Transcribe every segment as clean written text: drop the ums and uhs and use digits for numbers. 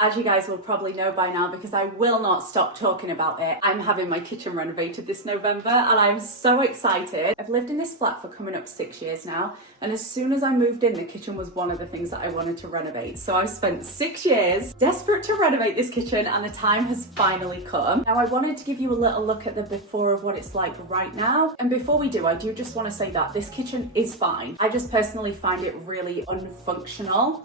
As you guys will probably know by now, because I will not stop talking about it, I'm having my kitchen renovated this November and I'm so excited. I've lived in this flat for coming up 6 years now, and as soon as I moved in, the kitchen was one of the things that I wanted to renovate. So I've spent 6 years desperate to renovate this kitchen and the time has finally come. Now I wanted to give you a little look at the before of what it's like right now. And before we do, I do just want to say that this kitchen is fine. I just personally find it really unfunctional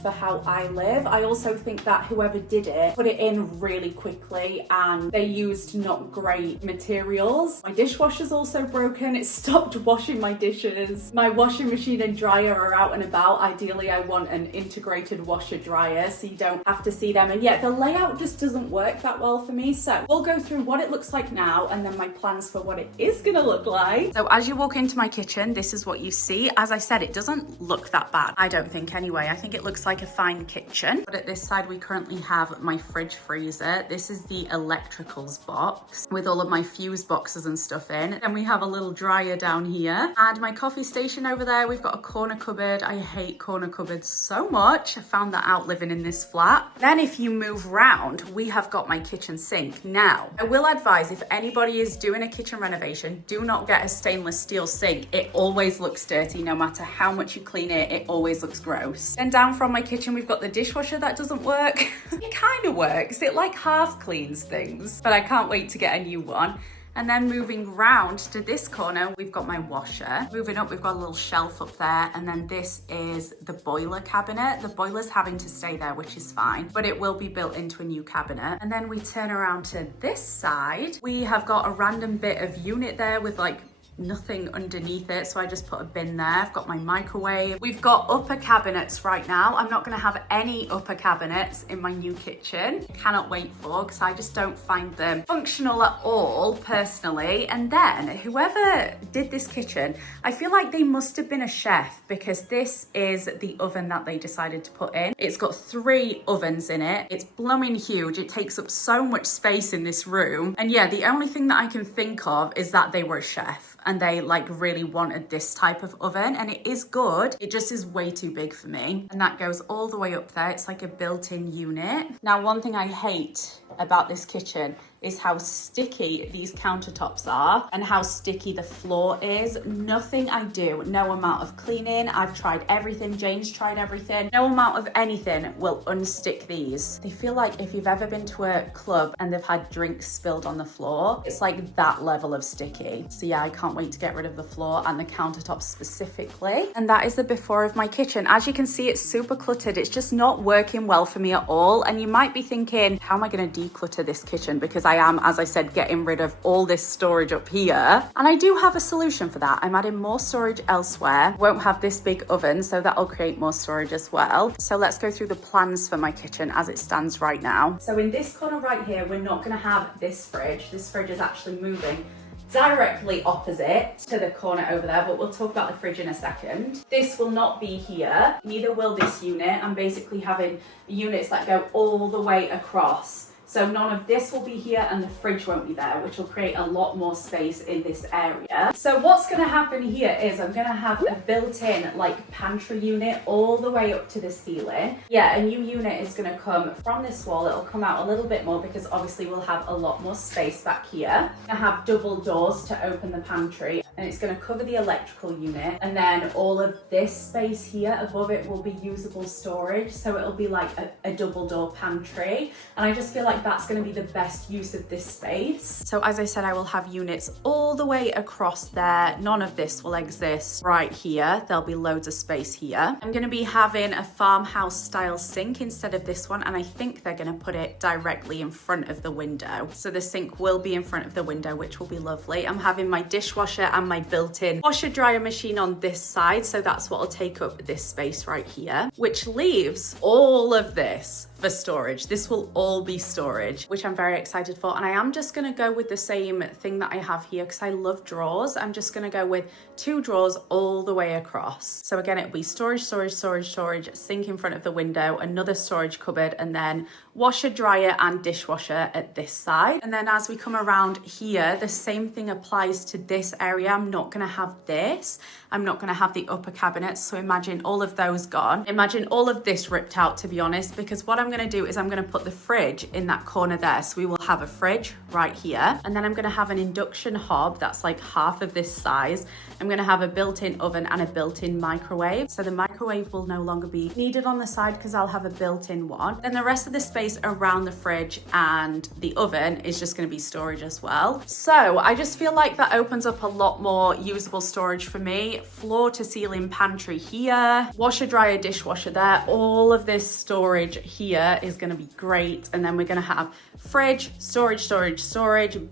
for how I live. I also think that whoever did it put it in really quickly and they used not great materials. My dishwasher's also broken. It stopped washing my dishes. My washing machine and dryer are out and about. Ideally, I want an integrated washer dryer so you don't have to see them. And yet the layout just doesn't work that well for me. So we'll go through what it looks like now and then my plans for what it is gonna look like. So as you walk into my kitchen, this is what you see. As I said, it doesn't look that bad, I don't think anyway. I think it looks like a fine kitchen. But at this side, we currently have my fridge freezer. This is the electricals box with all of my fuse boxes and stuff in. And we have a little dryer down here and my coffee station over there. We've got a corner cupboard. I hate corner cupboards so much. I found that out living in this flat. Then if you move round, we have got my kitchen sink. Now, I will advise if anybody is doing a kitchen renovation, do not get a stainless steel sink. It always looks dirty. No matter how much you clean it, it always looks gross. Then down from my kitchen, we've got the dishwasher that doesn't work. It kind of works. It like half cleans things, but I can't wait to get a new one. And then moving round to this corner, we've got my washer. Moving up, we've got a little shelf up there. And then this is the boiler cabinet. The boiler's having to stay there, which is fine, but it will be built into a new cabinet. And then we turn around to this side. We have got a random bit of unit there with like nothing underneath it, so I just put a bin there. I've got my microwave. We've got upper cabinets right now. I'm not going to have any upper cabinets in my new kitchen. Cannot wait for, because I just don't find them functional at all personally. And then whoever did this kitchen, I feel like they must have been a chef, because this is the oven that they decided to put in. It's got 3 ovens in it. It's blooming huge. It takes up so much space in this room. And yeah, the only thing that I can think of is that they were a chef and they like really wanted this type of oven, and it is good. It just is way too big for me. And that goes all the way up there. It's like a built-in unit. Now, one thing I hate about this kitchen is how sticky these countertops are and how sticky the floor is. Nothing I do, no amount of cleaning, I've tried everything, Jane's tried everything, no amount of anything will unstick these. They feel like if you've ever been to a club and they've had drinks spilled on the floor, it's like that level of sticky. So yeah, I can't wait to get rid of the floor and the countertops specifically. And that is the before of my kitchen. As you can see, it's super cluttered. It's just not working well for me at all. And you might be thinking, how am I gonna declutter this kitchen? Because I am, as I said, getting rid of all this storage up here. And I do have a solution for that. I'm adding more storage elsewhere. Won't have this big oven, so that'll create more storage as well. So let's go through the plans for my kitchen as it stands right now. So in this corner right here, we're not gonna have this fridge. This fridge is actually moving directly opposite to the corner over there, but we'll talk about the fridge in a second. This will not be here, neither will this unit. I'm basically having units that go all the way across. So none of this will be here and the fridge won't be there, which will create a lot more space in this area. So what's gonna happen here is I'm gonna have a built-in like pantry unit all the way up to the ceiling. Yeah, a new unit is gonna come from this wall. It'll come out a little bit more because obviously we'll have a lot more space back here. I have double doors to open the pantry, and it's gonna cover the electrical unit. And then all of this space here above it will be usable storage. So it'll be like a double door pantry. And I just feel like that's going to be the best use of this space. So as I said, I will have units all the way across there. None of this will exist right here. There'll be loads of space here. I'm going to be having a farmhouse style sink instead of this one, and I think they're going to put it directly in front of the window. So the sink will be in front of the window, which will be lovely. I'm having my dishwasher and my built-in washer dryer machine on this side, so that's what will take up this space right here, which leaves all of this for storage. This will all be storage, which I'm very excited for. And I am just gonna go with the same thing that I have here because I love drawers. I'm just gonna go with 2 drawers all the way across. So again, it'll be storage, storage, storage, storage, sink in front of the window, another storage cupboard, and then washer, dryer, and dishwasher at this side. And then as we come around here, the same thing applies to this area. I'm not gonna have this. I'm not gonna have the upper cabinets. So imagine all of those gone. Imagine all of this ripped out, to be honest, because what I'm gonna do is I'm gonna put the fridge in that corner there. So we will have a fridge right here. And then I'm gonna have an induction hob that's like half of this size. I'm gonna have a built-in oven and a built-in microwave. So the microwave will no longer be needed on the side because I'll have a built-in one. Then the rest of the space around the fridge and the oven is just gonna be storage as well. So I just feel like that opens up a lot more usable storage for me. Floor to ceiling pantry here, washer, dryer, dishwasher there. All of this storage here is gonna be great. And then we're gonna have fridge, storage,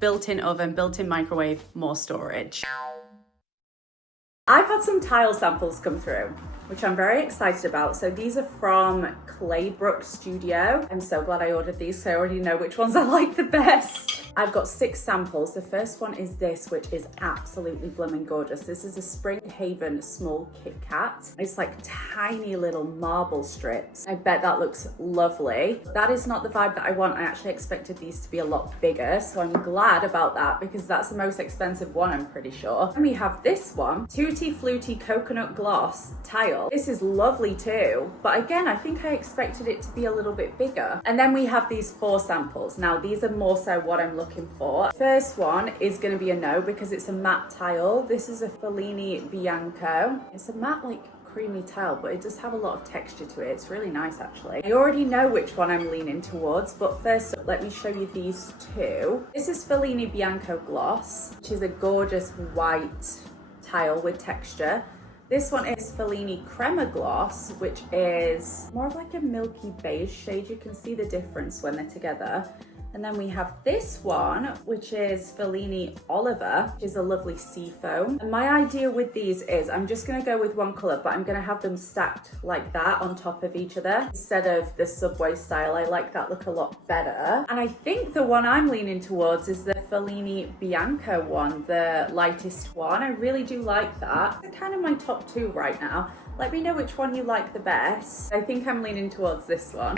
built-in oven, built-in microwave, more storage. I've had some tile samples come through, which I'm very excited about. So these are from Claybrook Studio. I'm so glad I ordered these, so I already know which ones I like the best. I've got 6 samples. The first one is this, which is absolutely blooming gorgeous. This is a Spring Haven small Kit Kat. It's like tiny little marble strips. I bet that looks lovely. That is not the vibe that I want. I actually expected these to be a lot bigger, so I'm glad about that because that's the most expensive one, I'm pretty sure. And we have this one, Tutti Frutti Coconut Gloss Tile. This is lovely too, but again, I think I expected it to be a little bit bigger. And then we have these 4 samples. Now, these are more so what I'm looking for. First one is going to be a no because it's a matte tile. This is a Fellini Bianco. It's a matte like creamy tile, but it does have a lot of texture to it. It's really nice actually. I already know which one I'm leaning towards, but first let me show you these 2. This is Fellini Bianco Gloss, which is a gorgeous white tile with texture. This one is Fellini Crema Gloss, which is more of like a milky beige shade. You can see the difference when they're together. And then we have this one, which is Fellini Oliver, which is a lovely sea foam. And my idea with these is I'm just gonna go with one color, but I'm gonna have them stacked like that on top of each other instead of the Subway style. I like that look a lot better. And I think the one I'm leaning towards is the Fellini Bianco one, the lightest one. I really do like that. They're kind of my top 2 right now. Let me know which one you like the best. I think I'm leaning towards this one.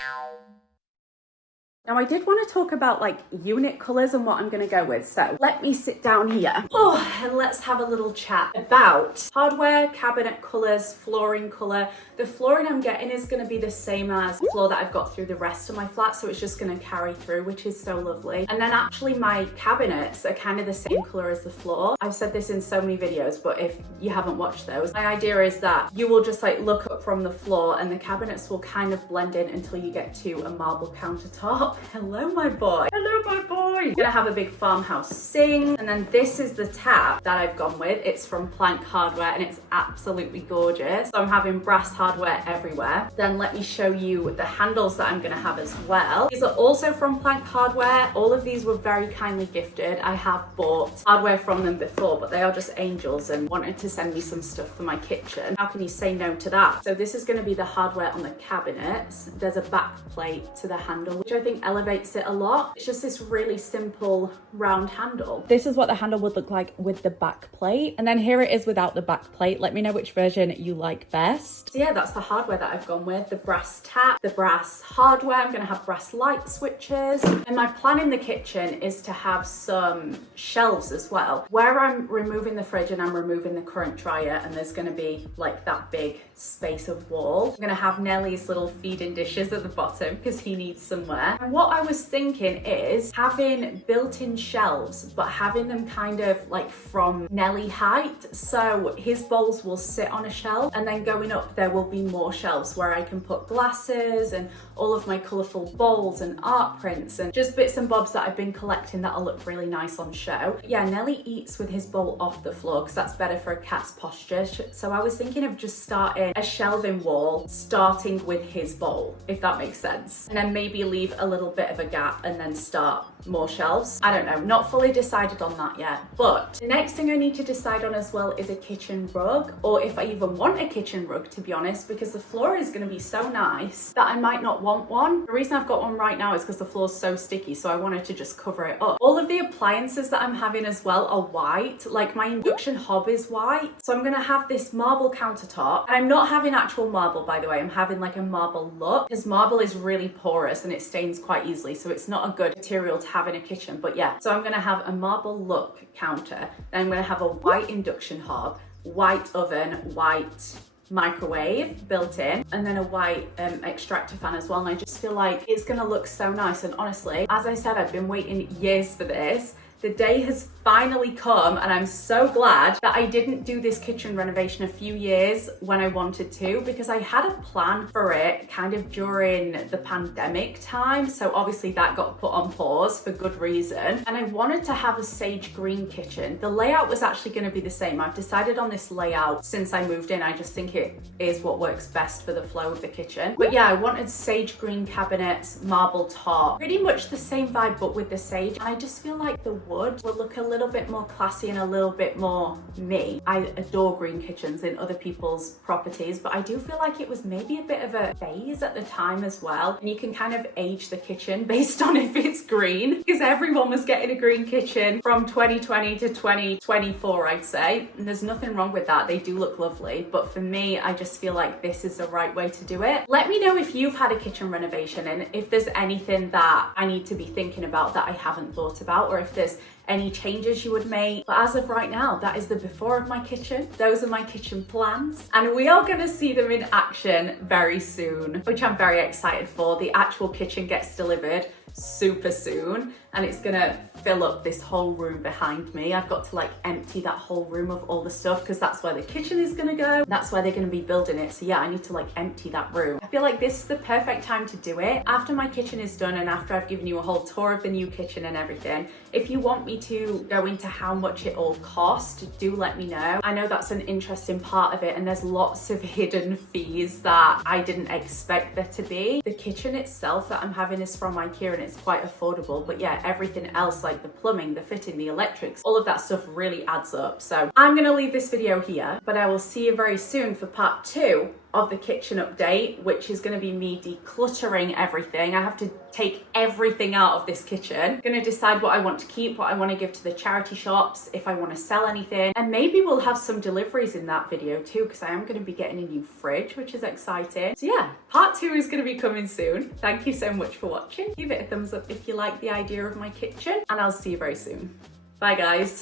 Now I did want to talk about like unit colours and what I'm going to go with, so let me sit down here and let's have a little chat about hardware, cabinet colours, flooring colour. The flooring I'm getting is going to be the same as the floor that I've got through the rest of my flat, so it's just going to carry through, which is so lovely. And then actually my cabinets are kind of the same colour as the floor. I've said this in so many videos, but if you haven't watched those, my idea is that you will just like look up from the floor and the cabinets will kind of blend in until you get to a marble countertop. Hello, my boy. Hello, my boy. I'm gonna have a big farmhouse sink. And then this is the tap that I've gone with. It's from Plank Hardware and it's absolutely gorgeous. So I'm having brass hardware everywhere. Then let me show you the handles that I'm gonna have as well. These are also from Plank Hardware. All of these were very kindly gifted. I have bought hardware from them before, but they are just angels and wanted to send me some stuff for my kitchen. How can you say no to that? So this is gonna be the hardware on the cabinets. There's a back plate to the handle, which I think elevates it a lot. It's just this really simple round handle. This is what the handle would look like with the back plate. And then here it is without the back plate. Let me know which version you like best. So yeah, that's the hardware that I've gone with. The brass tap, the brass hardware. I'm gonna have brass light switches. And my plan in the kitchen is to have some shelves as well, where I'm removing the fridge and I'm removing the current dryer, and there's gonna be like that big space of wall. I'm gonna have Nelly's little feeding dishes at the bottom because he needs somewhere. And what I was thinking is having built-in shelves, but having them kind of like from Nelly height. So his bowls will sit on a shelf, and then going up there will be more shelves where I can put glasses and all of my colourful bowls and art prints and just bits and bobs that I've been collecting that'll look really nice on show. Yeah, Nelly eats with his bowl off the floor because that's better for a cat's posture. So I was thinking of just starting a shelving wall, starting with his bowl, if that makes sense. And then maybe leave a little bit of a gap and then start more shelves. I don't know, not fully decided on that yet. But the next thing I need to decide on as well is a kitchen rug, or if I even want a kitchen rug, to be honest, because the floor is going to be so nice that I might not want one. The reason I've got one right now is because the floor's so sticky, so I wanted to just cover it up. All of the appliances that I'm having as well are white. Like my induction hob is white, so I'm gonna have this marble countertop. And I'm not having actual marble, by the way. I'm having like a marble look, because marble is really porous and it stains quite easily, so it's not a good material to have in a kitchen. But yeah, so I'm gonna have a marble look counter, then I'm gonna have a white induction hob, white oven, white microwave built in, and then a white extractor fan as well. And I just feel like it's gonna look so nice. And honestly, as I said, I've been waiting years for this. The day has finally come, and I'm so glad that I didn't do this kitchen renovation a few years when I wanted to, because I had a plan for it kind of during the pandemic time. So obviously that got put on pause for good reason. And I wanted to have a sage green kitchen. The layout was actually going to be the same. I've decided on this layout since I moved in. I just think it is what works best for the flow of the kitchen. But yeah, I wanted sage green cabinets, marble top, pretty much the same vibe, but with the sage. And I just feel like the wood will look a little bit more classy and a little bit more me. I adore green kitchens in other people's properties, but I do feel like it was maybe a bit of a phase at the time as well. And you can kind of age the kitchen based on if it's green, because everyone was getting a green kitchen from 2020 to 2024, I'd say. And there's nothing wrong with that. They do look lovely. But for me, I just feel like this is the right way to do it. Let me know if you've had a kitchen renovation and if there's anything that I need to be thinking about that I haven't thought about, or if there's any changes you would make. But as of right now, that is the before of my kitchen. Those are my kitchen plans, and we are going to see them in action very soon, which I'm very excited for. The actual kitchen gets delivered super soon, and it's gonna fill up this whole room behind me. I've got to like empty that whole room of all the stuff, because that's where the kitchen is gonna go. That's where they're gonna be building it. So yeah, I need to like empty that room. I feel like this is the perfect time to do it. After my kitchen is done and after I've given you a whole tour of the new kitchen and everything, if you want me to go into how much it all cost, do let me know. I know that's an interesting part of it, and there's lots of hidden fees that I didn't expect there to be. The kitchen itself that I'm having is from IKEA, and it's quite affordable, but yeah, everything else like the plumbing, the fitting, the electrics, all of that stuff really adds up. So I'm gonna leave this video here, but I will see you very soon for part 2 of the kitchen update, which is going to be me decluttering everything. I have to take everything out of this kitchen. I'm going to decide what I want to keep, what I want to give to the charity shops, if I want to sell anything, and maybe we'll have some deliveries in that video too, because I am going to be getting a new fridge, which is exciting. So yeah, part 2 is going to be coming soon. Thank you so much for watching. Give it a thumbs up if you like the idea of my kitchen, and I'll see you very soon. Bye guys.